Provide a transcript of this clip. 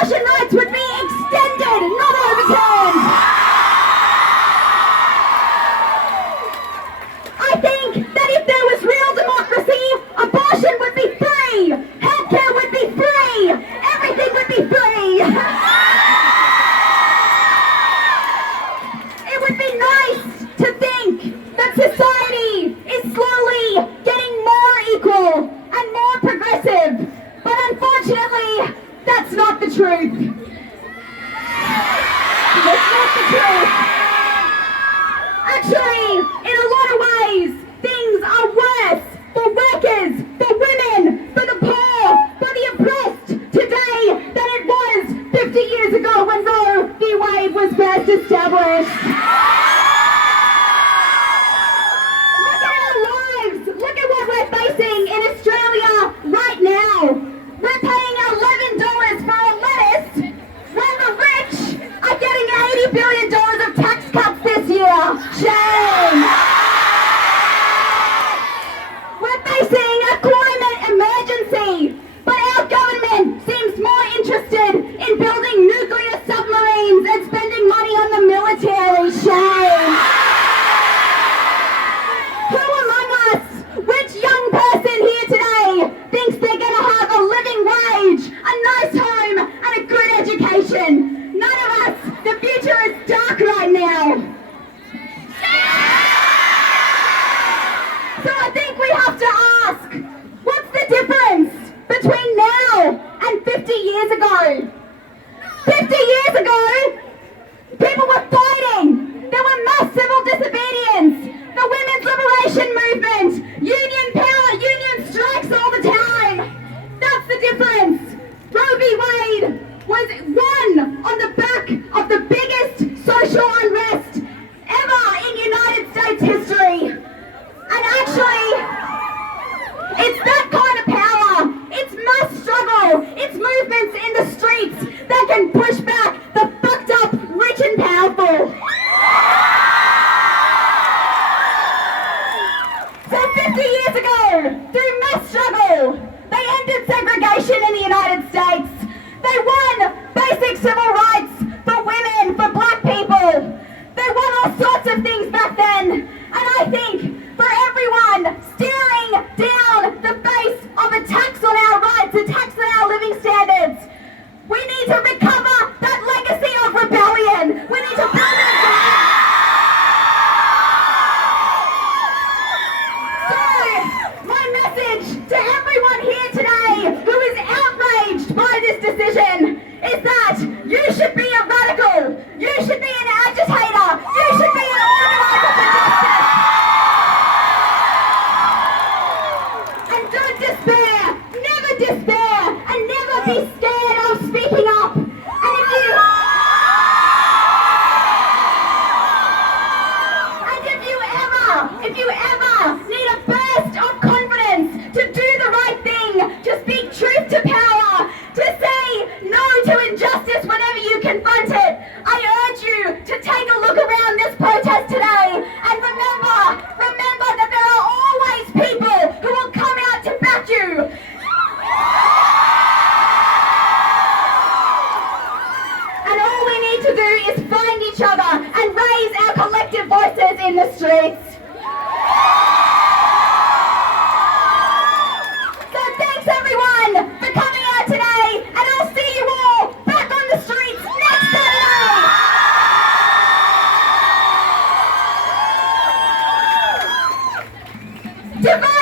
abortion rights would be extended, not overturned. I think that if there was real democracy, abortion would be free, healthcare would be free, everything would be free. It would be nice to think that society is slowly getting more equal and more progressive, but unfortunately, that's not the truth. That's not the truth. Actually, in a lot of ways, things are worse for workers, for women, for the poor, for the oppressed today than it was 50 years ago when Roe v. Wade was first established. Look at our lives. Look at what we're facing in Australia right now. We're paying $11 for a lettuce when the rich are getting $80 billion of tax cuts this year. Shame! We're facing a climate emergency, but our government seems more interested in building nuclear submarines and spending money on the military. Shame! Who among us, which young person here today, thinks they're going to have a living wage, a nice home, and a good education? None of us. The future is dark right now. So I think we have to ask, what's the difference between now and 50 years ago? 50 years ago, people were fighting. There were mass civil disobedience. The women's liberation movement. Union power, union strikes all the time. That's the difference. Roe v. Wade was won on the back of the biggest social unrest ever in United States history. And actually, it's that kind of power, it's mass struggle, it's movements in the streets that can push back the fucked up rich and powerful. So 50 years ago, through mass struggle, they ended segregation in the United States. They won basic civil rights for women, for black people. They won all sorts of things back then. And I think for everyone staring down the face of attacks on our rights, attacks on our living standards, we need to recover that legacy of rebellion. We need to build it again. So, my message to everyone here today who is outraged by this decision is that you should be a radical. You should be an agitator. You should be an organizer for justice. And don't despair. Never despair. And never be scared of speaking up. And if you ever need a burst of confidence to do the right thing, to speak truth to power, to say no to injustice whenever you confront it, I urge you to take a look around this protest today and remember that there are always people who will come out to back you. And all we need to do is find each other and raise our collective voices in the streets. So thanks everyone for coming out today, and I'll see you all back on the streets next Saturday. Divide